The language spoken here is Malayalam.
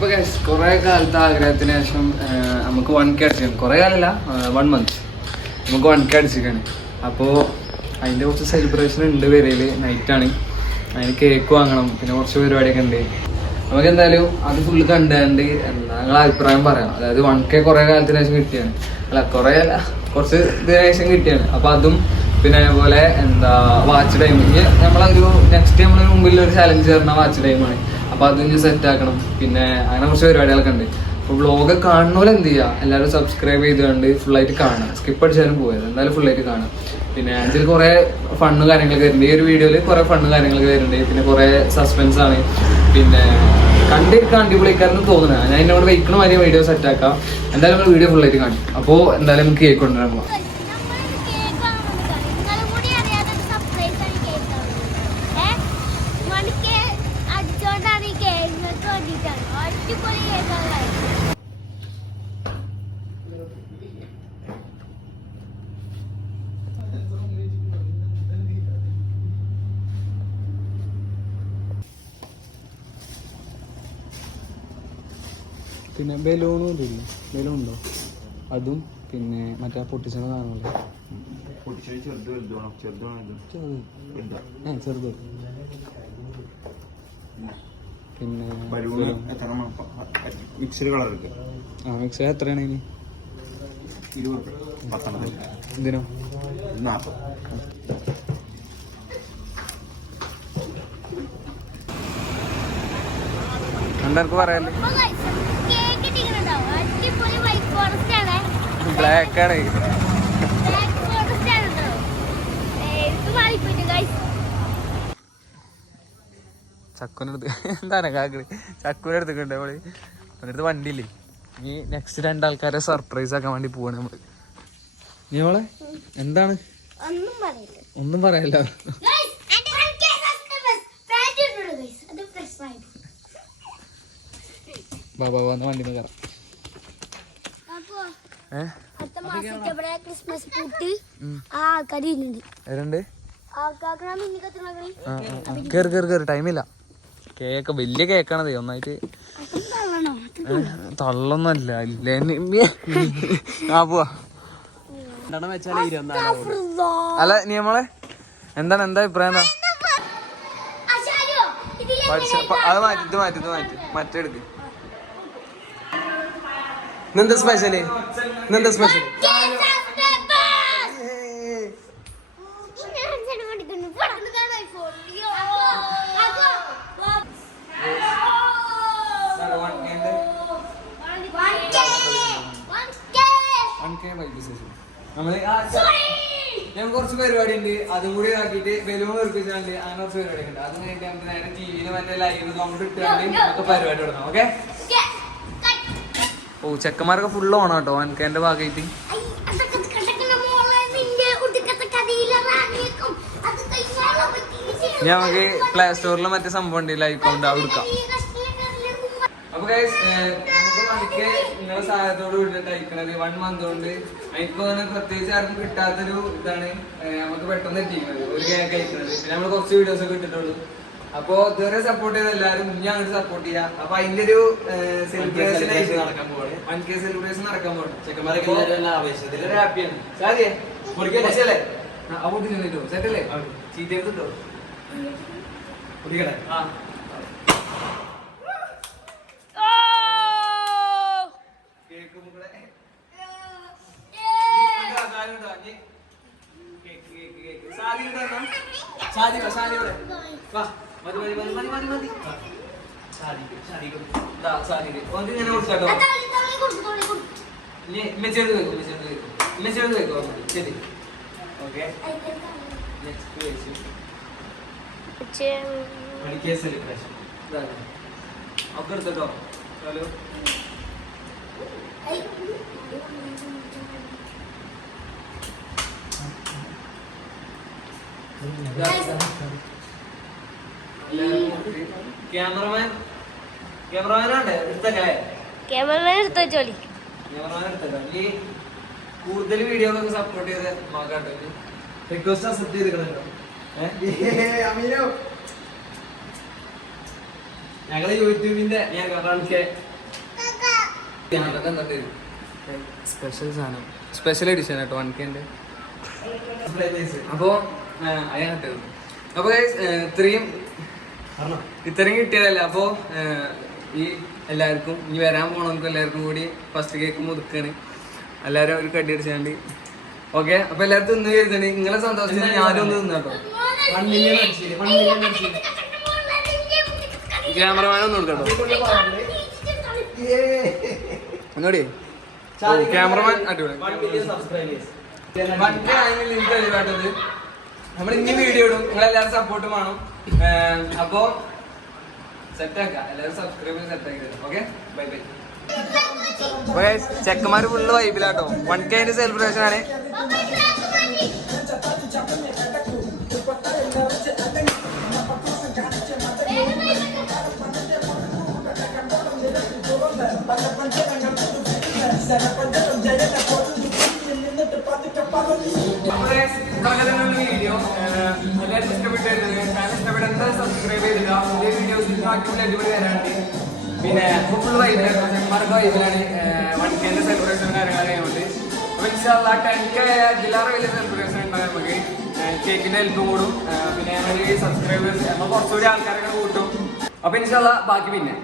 അപ്പോൾ കുറേ കാലത്തെ ആഗ്രഹത്തിന് ശേഷം നമുക്ക് 1K അടിച്ചിരിക്കണം. കുറേ കാലമല്ല, 1 month നമുക്ക് 1K അടിച്ചിരിക്കുകയാണ്. അപ്പോൾ അതിൻ്റെ കുറച്ച് സെലിബ്രേഷൻ ഉണ്ട്. വരയിൽ നൈറ്റാണ്. അതിന് കേക്ക് വാങ്ങണം, പിന്നെ കുറച്ച് പരിപാടിയൊക്കെ ഉണ്ട്. നമുക്ക് എന്തായാലും അത് ഫുള്ള് കണ്ടുകൊണ്ട് എന്താ നിങ്ങളെ അഭിപ്രായം പറയാം. അതായത് 1K കുറേ കാലത്തിന് ശേഷം കിട്ടിയാണ്. കുറേ അല്ല, കുറച്ച് ഇതിന് ശേഷം കിട്ടിയാണ്. അപ്പോൾ അതും പിന്നെ അതേപോലെ എന്താ വാച്ച് ടൈം നമ്മളൊരു നെക്സ്റ്റ് നമ്മളൊരു മുമ്പിൽ ഒരു ചലഞ്ച് തരുന്ന വാച്ച് ടൈമാണ്. അപ്പോൾ അതും സെറ്റ് ആക്കണം. പിന്നെ അങ്ങനെ കുറച്ച് പരിപാടികളൊക്കെ ഉണ്ട്. അപ്പോൾ വ്ളോഗ് കാണുന്നവരെ എന്ത് ചെയ്യുക, എല്ലാവരും സബ്സ്ക്രൈബ് ചെയ്തുകൊണ്ട് ഫുള്ളായിട്ട് കാണാം. സ്കിപ്പ് അടിച്ചാലും പോയത് എന്തായാലും ഫുള്ളായിട്ട് കാണാം. പിന്നെ അതിൽ കുറേ ഫണ്ണ് കാര്യങ്ങളൊക്കെ വരുന്നുണ്ട്. ഈ ഒരു വീഡിയോയിൽ കുറേ ഫണ്ണ് കാര്യങ്ങളൊക്കെ വരുന്നുണ്ട്. പിന്നെ കുറേ സസ്പെൻസ് ആണ്. പിന്നെ കണ്ടിരിക്കാൻ അടിപൊളിക്കാരെന്ന് തോന്നുന്നത്. ഞാൻ എന്നോട് വെയ്ക്കണ മാതിരി വീഡിയോ സെറ്റാക്കാം. എന്തായാലും നമ്മൾ വീഡിയോ ഫുള്ളായിട്ട് കാണും. അപ്പോൾ എന്തായാലും നമുക്ക് കേക്ക് കൊണ്ടുവരാൻ പോകാം. പിന്നെ ബലൂണും ഇല്ല, ബലൂൺ ഉണ്ടോ? അതും പിന്നെ മറ്റേ പൊട്ടിച്ചത് കാണുമല്ലോ. ചെറുത്. പിന്നെ മിക്സർ എത്രയാണ് ഇനി? എന്തിനോ? എന്താ പറയാല്ലേ? ബ്ലാക്ക് ആണ്. ചക്കുനെടുത്ത് എന്താണ് കാക്കട് ചക്കുനെടുത്തിട്ടുണ്ട് നമ്മള്. അവനടുത്ത് വണ്ടിയില്ലേ. ഇനി നെക്സ്റ്റ് 2 ആൾക്കാരെ സർപ്രൈസ് ആക്കാൻ വേണ്ടി പോവാണ് നമ്മള്. നീ മോളെ എന്താണ്? ഒന്നും പറയല്ല. ബാബാ വന്ന് വണ്ടി കയറാം. കേറ് ടൈമില്ല. കേക്ക് വലിയ കേക്കാണത്. ഒന്നായിട്ട് തള്ളൊന്നല്ല. ആ പോവാ. അല്ല നീ നമ്മളെ എന്താണ് എന്താ അഭിപ്രായം? അത് മാറ്റി മറ്റെടുക്ക്. ഇന്നെന്താ സ്പെഷ്യല്? ഞങ്ങൾക്ക് കുറച്ച് പരിപാടി ഉണ്ട്. അതും കൂടി ആക്കിയിട്ട് ബലൂൺ വെറുപ്പിച്ചാണ്ട് അങ്ങനെ കുറച്ച് പരിപാടി ഉണ്ട്. അത് കഴിഞ്ഞിട്ട് നമുക്ക് നേരെ ടിവിയില് മറ്റേ ലൈവ് സൗണ്ട് ഇട്ടാണ്ട് നമുക്ക് പരിപാടി തുടങ്ങാം. ഓക്കെ. ഓ ചെക്കന്മാരൊക്കെ ഫുള്ള് ഓണം കേട്ടോ 1Kന്റെ ഭാഗമായിട്ട്. നമുക്ക് പ്ലേ സ്റ്റോറിൽ മറ്റേ സംഭവം ഉണ്ട്, ലൈവ് അക്കൗണ്ട് അത് എടുക്കാം. അപ്പൊ നമുക്ക് 1K നിങ്ങളുടെ സഹായത്തോട് കൂടി കഴിക്കണത് 1 month കൊണ്ട്. എനിക്ക് പ്രത്യേകിച്ച് ആർക്കും കിട്ടാത്തൊരു ഇതാണ് നമുക്ക് പെട്ടെന്ന് എത്തിക്കുന്നത് ഒരു കേക്ക് കഴിക്കുന്നത്. പിന്നെ നമ്മൾ കുറച്ച് വീഡിയോസ് ഒക്കെ ഇട്ടിട്ടുള്ളൂ. അപ്പൊ ഇതുവരെ സപ്പോർട്ട് ചെയ്ത എല്ലാവരും ഇനി അങ്ങോട്ട് സപ്പോർട്ട് ചെയ്യാം. അപ്പൊ അതിന്റെ ഒരു സെലിബ്രേഷൻ നടക്കാൻ പോവാണ്. 1K സെലിബ്രേഷൻ നടക്കാൻ പോവാണ്. ചെക്കന്മാരൊക്കെ ഹാപ്പിയാണ്. സാരിയേ പൊടിക്കല്ലേ? ആ പൊട്ടി ചെന്നിട്ടോ സെറ്റല്ലേ? ചീത്ത എടുത്തിട്ടോ പൊടിക്കട്ടെ. ആ ഒക്കെ എടുത്തോ. ഹലോ കൂടുതൽ വീഡിയോ സപ്പോർട്ട് ചെയ്ത് നോക്കാട്ടോ. റിക്വസ്റ്റ് അക്സെപ്റ്റ് ചെയ്തിട്ടുണ്ടോ? ഞങ്ങള് യൂട്യൂബിന്റെ ഞാൻ സ്പെഷ്യൽ സാധനം, സ്പെഷ്യൽ എഡിഷൻ കേട്ടോ 1K. അപ്പോൾ അതിനകത്ത് അപ്പോൾ ഇത്രയും കിട്ടിയതല്ല. അപ്പോൾ ഈ എല്ലാവർക്കും ഇനി വരാൻ പോണവർക്കും എല്ലാവർക്കും കൂടി ഫസ്റ്റ് കേക്ക് മുതുക്കാണ്. എല്ലാവരും ഒരു കടി അടിച്ചാണ്ട് ഓക്കെ. അപ്പോൾ എല്ലാവരും തിന്നു കരുതണേ. നിങ്ങളെ സന്തോഷത്തിന് ഞാനും ഒന്ന് തിന്നോട്ടോ. ക്യാമറമാൻ ഒന്ന് കൊടുക്കട്ടോ ഒന്നോടി. ക്യാമറമാൻ അടിപൊളി. 1K കഴിവാട്ടത് നമ്മൾ ഇനി വീഡിയോ ഇടും. നിങ്ങളെല്ലാവരും സപ്പോർട്ടും വേണം. അപ്പോൾ സെറ്റാക്കാം. എല്ലാവരും സബ്സ്ക്രൈബ് ചെയ്ത് സെറ്റാക്കി തരും. Okay, bye bye. ചെക്കന്മാർ ഫുള്ള് വൈബിലാട്ടോ. 1K സെലിബ്രേഷൻ ആണ്. വീഡിയോ എല്ലാവർക്കും ഇഷ്ടപ്പെട്ട സബ്സ്ക്രൈബ് ചെയ്യുക. പുതിയ വീഡിയോസ് അടിപൊളി വരാണ്ട്. പിന്നെ ഫുൾ വൈബിലാണ്, ചെക്കന്മാർക്ക് വൈബിലാണ്. 1K സെലിബ്രേഷൻ കാര്യങ്ങളൊക്കെ ഉണ്ട്. അപ്പോൾ ഇൻഷാല്ലാ 10K ഇതിലാറ് വലിയ സെലിബ്രേഷൻ ഉണ്ടാകും. നമുക്ക് കേക്കിൻ്റെ ഹെൽപ്പ് കൂടും. പിന്നെ നമ്മൾ ഈ സബ്സ്ക്രൈബേഴ്സ് നമ്മൾ കുറച്ചുകൂടി ആൾക്കാരൊക്കെ കൂട്ടും. അപ്പോൾ ഇൻഷാല്ലാ ബാക്കി പിന്നെ